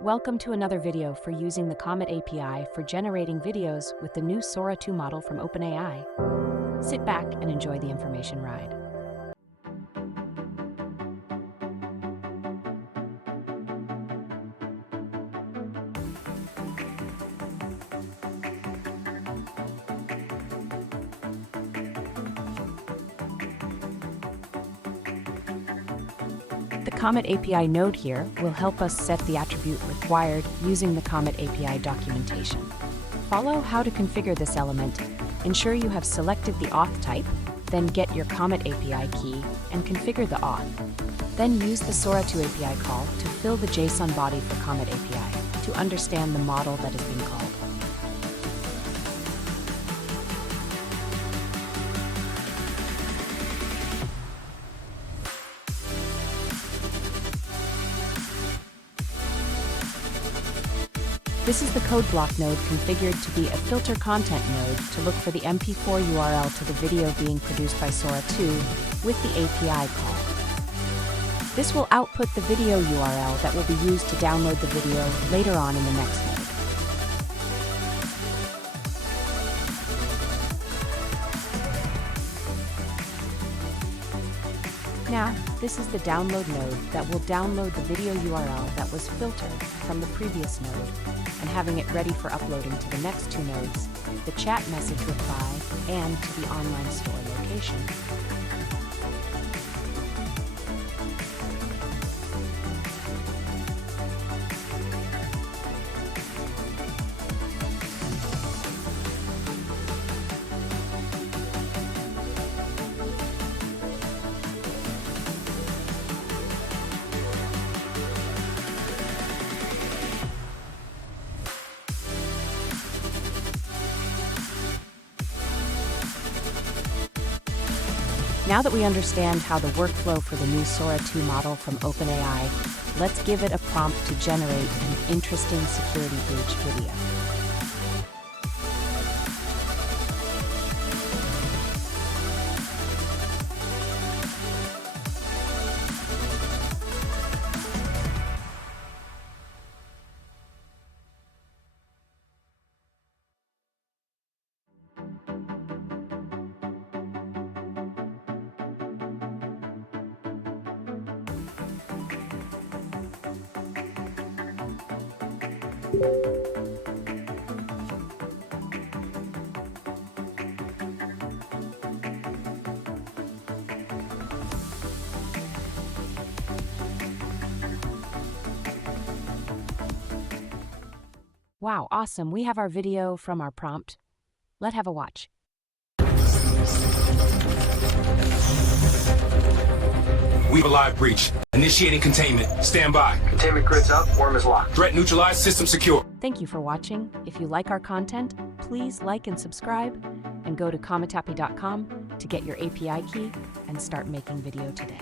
Welcome to another video for using the Comet API for generating videos with the new Sora 2 model from OpenAI. Sit back and enjoy the information ride. The Comet API node here will help us set the attribute required using the Comet API documentation. Follow how to configure this element, ensure you have selected the auth type, then get your Comet API key and configure the auth. Then use the Sora2 API call to fill the JSON body for Comet API to understand the model that is being called. This is the code block node configured to be a filter content node to look for the MP4 URL to the video being produced by Sora2 with the API call. This will output the video URL that will be used to download the video later on in the next node. Now, this is the download node that will download the video URL that was filtered from the previous node, and having it ready for uploading to the next two nodes, the chat message reply, and to the online store location. Now that we understand how the workflow for the new Sora 2 model from OpenAI, let's give it a prompt to generate an interesting security breach video. Wow, awesome. We have our video from our prompt. Let's have a watch. We have a live breach. Initiating containment. Stand by. Containment grid's up, worm is locked. Threat neutralized, system secure. Thank you for watching. If you like our content, please like and subscribe, and go to CometAPI.com to get your API key and start making video today.